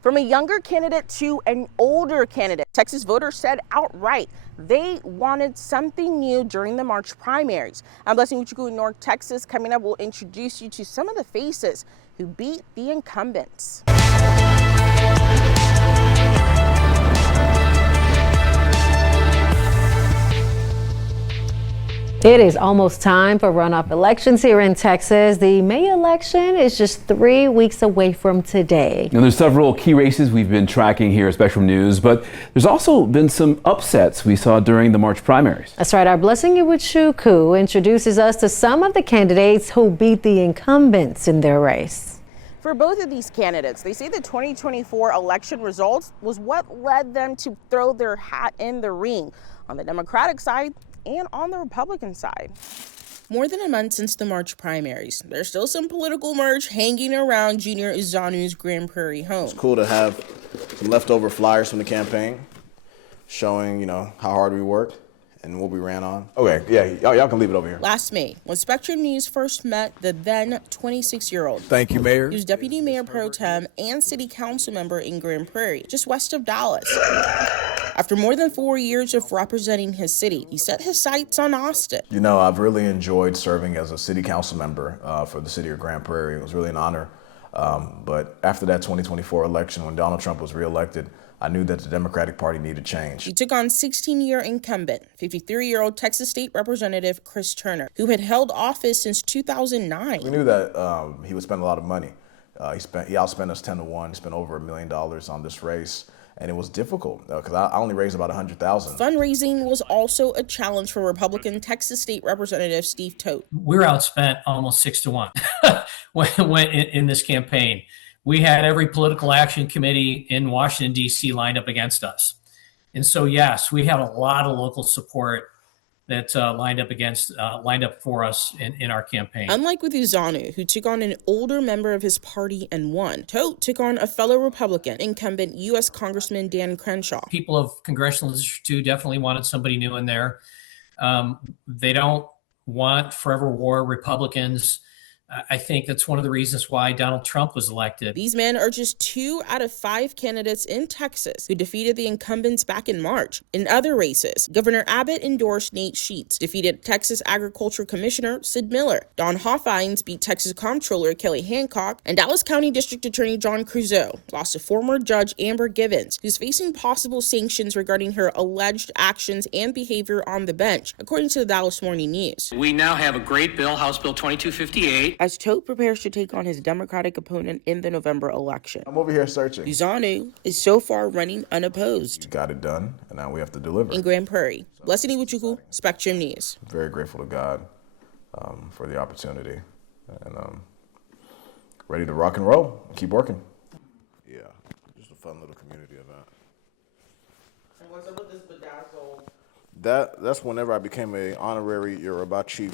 From a younger candidate to an older candidate, Texas voters said outright they wanted something new during the March primaries. I'm Blessing Uchuku in North Texas. Coming up, we'll introduce you to some of the faces who beat the incumbents. It is almost time for runoff elections here in Texas. The May election is just 3 weeks away from today. And there's several key races we've been tracking here at Spectrum News, but there's also been some upsets we saw during the March primaries. That's right. Our Blessing Iwuchukwu introduces us to some of the candidates who beat the incumbents in their race. For both of these candidates, they say the 2024 election results was what led them to throw their hat in the ring on the Democratic side and on the Republican side. More than a month since the March primaries, there's still some political merch hanging around Junior Izanu's Grand Prairie home. It's cool to have some leftover flyers from the campaign showing, how hard we worked and what we ran on. Okay, yeah, y'all can leave it over here. Last May, when Spectrum News first met the then 26-year-old. Thank you, Mayor. He was Deputy Mayor Pro-Tem and City Council member in Grand Prairie, just west of Dallas. After more than 4 years of representing his city, he set his sights on Austin. I've really enjoyed serving as a city council member for the city of Grand Prairie. It was really an honor. But after that 2024 election, when Donald Trump was reelected, I knew that the Democratic Party needed change. He took on 16-year incumbent, 53-year-old Texas State Representative Chris Turner, who had held office since 2009. We knew that he would spend a lot of money. He outspent us 10-1, spent over $1 million on this race. And it was difficult because I only raised about $100,000. Fundraising was also a challenge for Republican Texas State Representative Steve Tote. We're outspent almost 6-1 when in this campaign. We had every political action committee in Washington, D.C. lined up against us. And so, yes, we had a lot of local support that lined up for us in our campaign. Unlike with Izanu, who took on an older member of his party and won, Tote took on a fellow Republican, incumbent U.S. Congressman Dan Crenshaw. People of Congressional District 2 definitely wanted somebody new in there. They don't want forever war Republicans. I think that's one of the reasons why Donald Trump was elected. These men are just 2 out of 5 candidates in Texas who defeated the incumbents back in March. In other races, Governor Abbott endorsed Nate Sheets, defeated Texas Agriculture Commissioner Sid Miller. Don Hoffines beat Texas Comptroller Kelly Hancock, and Dallas County District Attorney John Creuzot lost to former Judge Amber Givens, who's facing possible sanctions regarding her alleged actions and behavior on the bench, according to the Dallas Morning News. We now have a great bill, House Bill 2258. As Tote prepares to take on his Democratic opponent in the November election. I'm over here searching. Izanu is so far running unopposed. We got it done, and now we have to deliver. In Grand Prairie, Blessing Iwuchukwu, Spectrum News. I'm very grateful to God for the opportunity, and ready to rock and roll and keep working. Yeah, just a fun little community event. And what's up with this bedazzled? That's whenever I became an honorary Yoruba chief